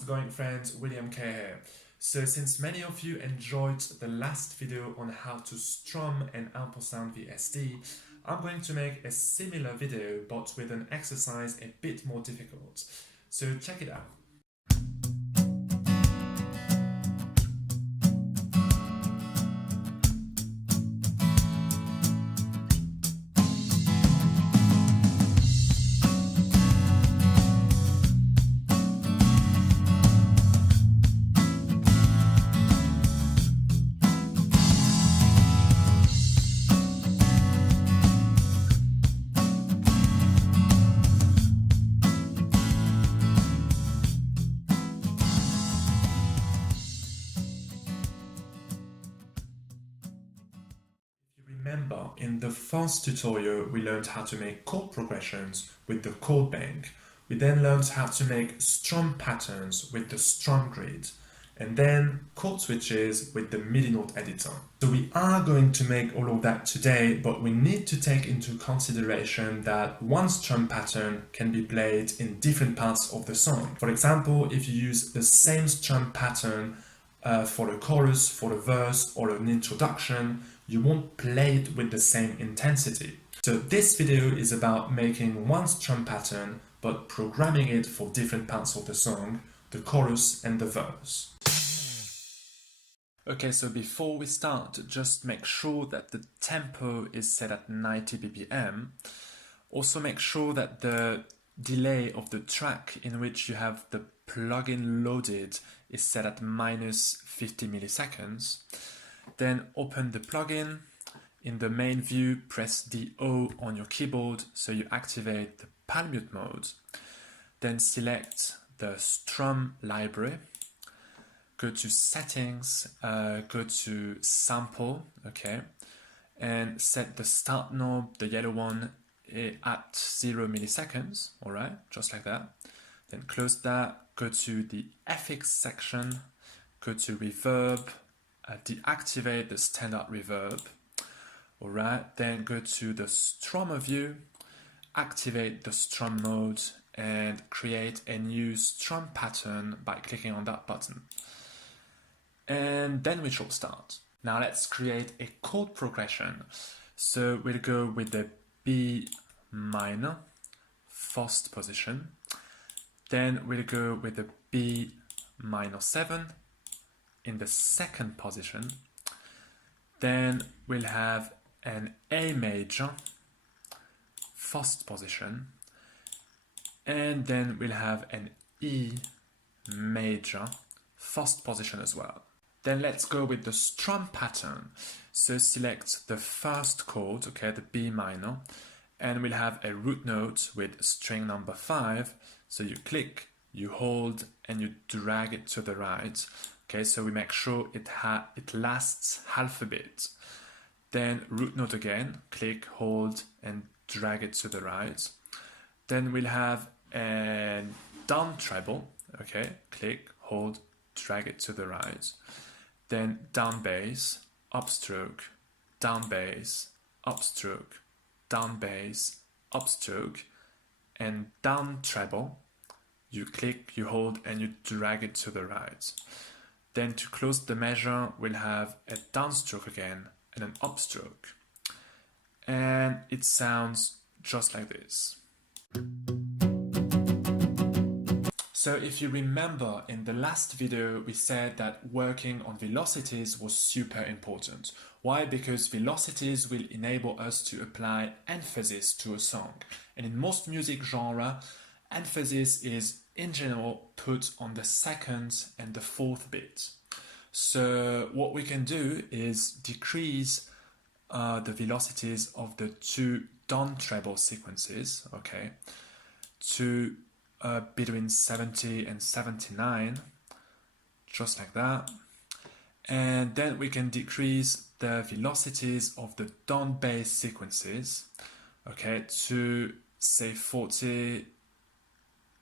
how's it going, friends? William K here. So since many of you enjoyed the last video on how to strum an AmpleSound VST, I'm going to make a similar video but with an exercise a bit more difficult. So check it out. Remember, in the first tutorial we learned how to make chord progressions with the chord bank. We then learned how to make strum patterns with the strum grid, and then chord switches with the MIDI note editor. So we are going to make all of that today, but we need to take into consideration that one strum pattern can be played in different parts of the song. For example, if you use the same strum pattern for the chorus, for the verse, or an introduction, you won't play it with the same intensity. So this video is about making one strum pattern but programming it for different parts of the song, the chorus and the verse. Okay, so before we start, just make sure that the tempo is set at 90 BPM. Also make sure that the delay of the track in which you have the plugin loaded is set at minus 50 milliseconds. Then open the plugin. In the main view, press the O on your keyboard so you activate the palm mute mode. Then select the strum library. Go to settings, go to sample, okay, and set the start knob, the yellow one, at 0 milliseconds, all right, just like that. Then close that, go to the FX section, go to reverb, deactivate the standard reverb, all right, then go to the strummer view, activate the strum mode, and create a new strum pattern by clicking on that button. And then we shall start. Now let's create a chord progression. So we'll go with the B minor, first position. Then we'll go with the B minor 7 in the second position. Then we'll have an A major, first position. And then we'll have an E major, first position as well. Then let's go with the strum pattern. So select the first chord, okay, the B minor, and we'll have a root note with string number 5. So you click, you hold, and you drag it to the right. Okay, so we make sure it lasts half a beat. Then root note again, click, hold, and drag it to the right. Then we'll have a down treble, okay, click, hold, drag it to the right. Then down bass, upstroke, down bass, upstroke, down bass, upstroke, and down treble. You click, you hold, and you drag it to the right. Then to close the measure, we'll have a downstroke again and an upstroke. And it sounds just like this. So if you remember, in the last video we said that working on velocities was super important. Why? Because velocities will enable us to apply emphasis to a song. And in most music genres, emphasis is in general put on the second and the fourth beat. So what we can do is decrease the velocities of the two down treble sequences, okay, to between 70 and 79, just like that. And then we can decrease the velocities of the down bass sequences, okay, to say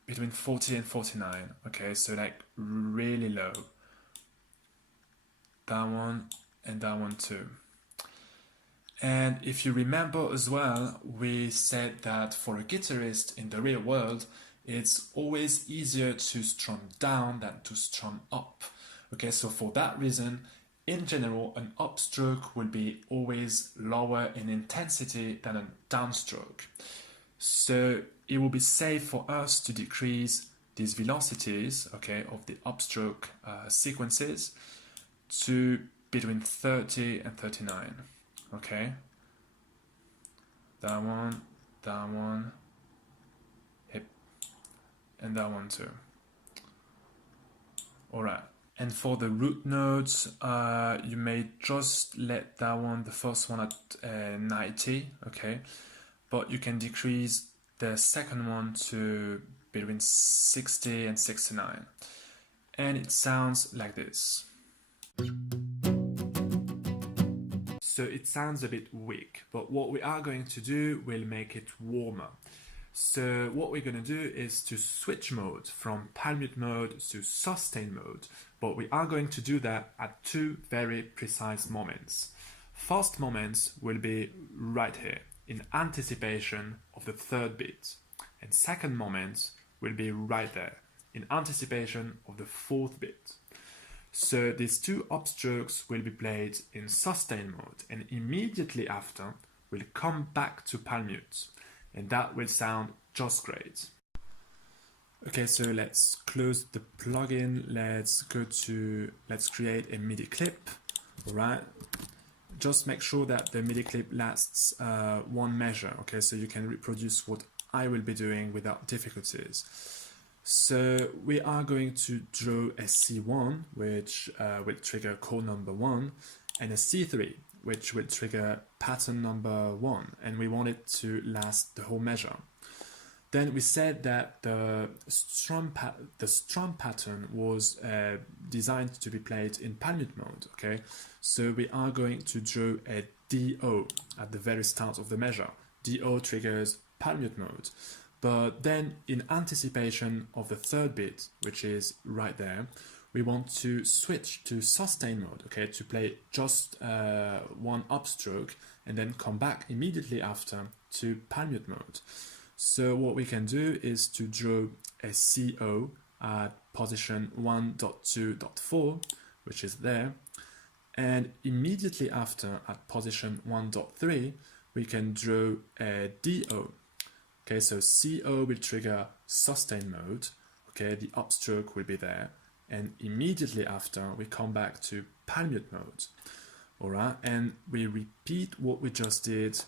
between 40 and 49, okay, so like really low. That one and that one too. And if you remember as well, we said that for a guitarist in the real world, it's always easier to strum down than to strum up. Okay, so for that reason, in general, an upstroke will be always lower in intensity than a downstroke. So it will be safe for us to decrease these velocities, okay, of the upstroke sequences to between 30 and 39, okay? That one, hip, and that one too. Alright, and for the root notes, you may just let that one, the first one at 90, okay? But you can decrease the second one to between 60 and 69. And it sounds like this. So it sounds a bit weak, but what we are going to do will make it warmer. So what we're going to do is to switch mode from palm mute mode to sustain mode, but we are going to do that at two very precise moments. First moments will be right here, in anticipation of the third beat, and second moments will be right there, in anticipation of the fourth beat. So these two upstrokes will be played in sustain mode, and immediately after we'll come back to palm mute, and that will sound just great. Okay, so let's close the plugin. Let's create a MIDI clip. All right. Just make sure that the MIDI clip lasts one measure. Okay, so you can reproduce what I will be doing without difficulties. So we are going to draw a C1, which will trigger chord number 1, and a C3, which will trigger pattern number 1, and we want it to last the whole measure. Then we said that the strum pattern was designed to be played in palm mute mode, okay? So we are going to draw a DO at the very start of the measure. DO triggers palm mute mode. But then in anticipation of the third beat, which is right there, we want to switch to sustain mode, okay, to play just one upstroke and then come back immediately after to palm mute mode. So what we can do is to draw a CO at position 1.2.4, which is there, and immediately after at position 1.3, we can draw a DO. Okay, so CO will trigger sustain mode, okay, the upstroke will be there, and immediately after we come back to palm mute mode. Alright, and we repeat what we just did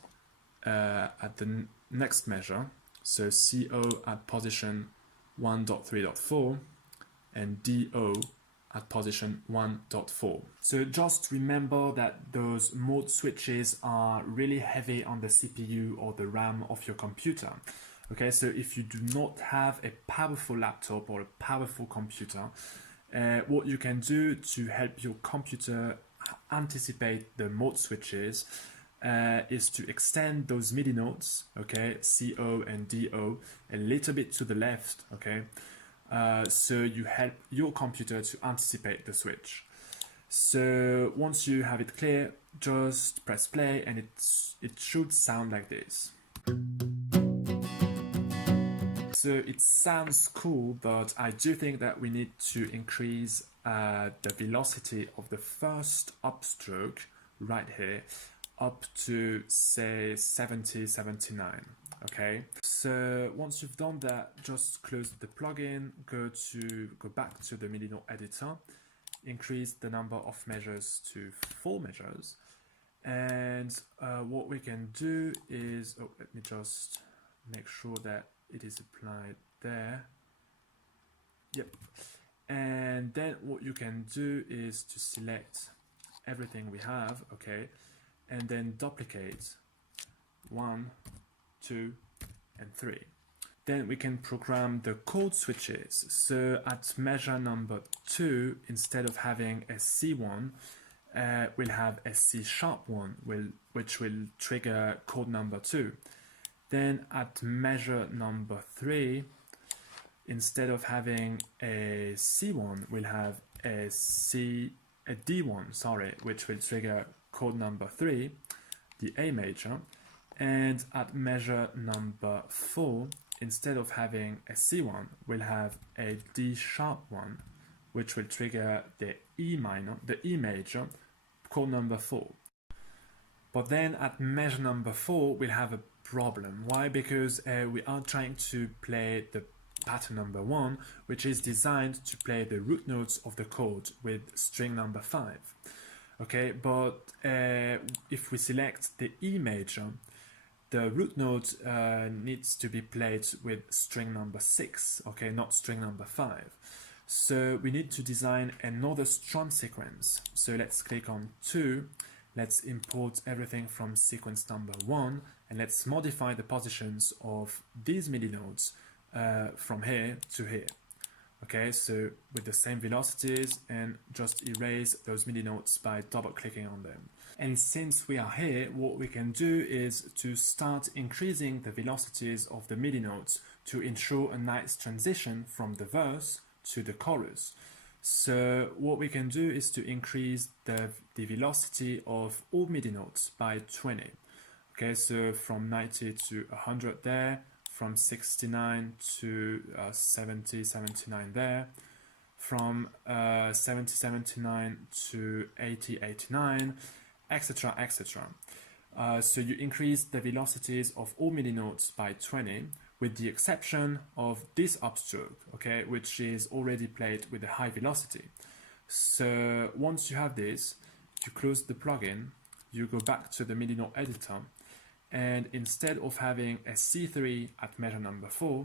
at the next measure. So CO at position 1.3.4 and DO at position 1.4. So just remember that those mode switches are really heavy on the CPU or the RAM of your computer. Okay, so if you do not have a powerful laptop or a powerful computer, what you can do to help your computer anticipate the mode switches is to extend those MIDI notes, okay, CO and DO, a little bit to the left, okay, so you help your computer to anticipate the switch. So once you have it clear, just press play and it should sound like this. So it sounds cool, but I do think that we need to increase the velocity of the first upstroke right here up to say 70, 79. Okay, so once you've done that, just close the plugin, go back to the MIDI note editor, increase the number of measures to 4 measures, and what we can do is, let me just make sure that it is applied there. Yep. And then what you can do is to select everything we have, okay, and then duplicate 1, 2, and 3. Then we can program the chord switches. So at measure number 2, instead of having a C1, we'll have a C sharp 1, which will trigger chord number 2. Then at measure number 3, instead of having a C1, we'll have a D1, sorry, which will trigger chord number 3, the A major. And at measure number 4, instead of having a C1, we'll have a D sharp 1, which will trigger the E major, chord number 4. But then at measure number 4, we'll have a problem. Why? Because we are trying to play the pattern number 1, which is designed to play the root notes of the chord with string number 5. Okay, but if we select the E major, the root note needs to be played with string number 6, okay, not string number 5. So we need to design another strum sequence. So let's click on 2, let's import everything from sequence number 1, and let's modify the positions of these MIDI notes from here to here. Okay, so with the same velocities, and just erase those MIDI notes by double clicking on them. And since we are here, what we can do is to start increasing the velocities of the MIDI notes to ensure a nice transition from the verse to the chorus. So what we can do is to increase the velocity of all MIDI notes by 20. Okay, so from 90 to 100 there, from 69 to 70, 79 there, from 70, 79 to 80, 89, etc., etc. So you increase the velocities of all MIDI notes by 20, with the exception of this upstroke, okay, which is already played with a high velocity. So once you have this, you close the plugin, you go back to the MIDI note editor, and instead of having a C3 at measure number 4,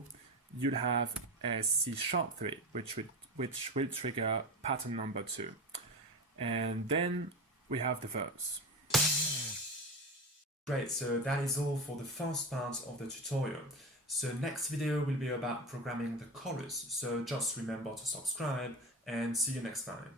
you'll have a C sharp 3, which will trigger pattern number 2. And then we have the verse. Great, so that is all for the first part of the tutorial. So next video will be about programming the chorus, so just remember to subscribe and see you next time.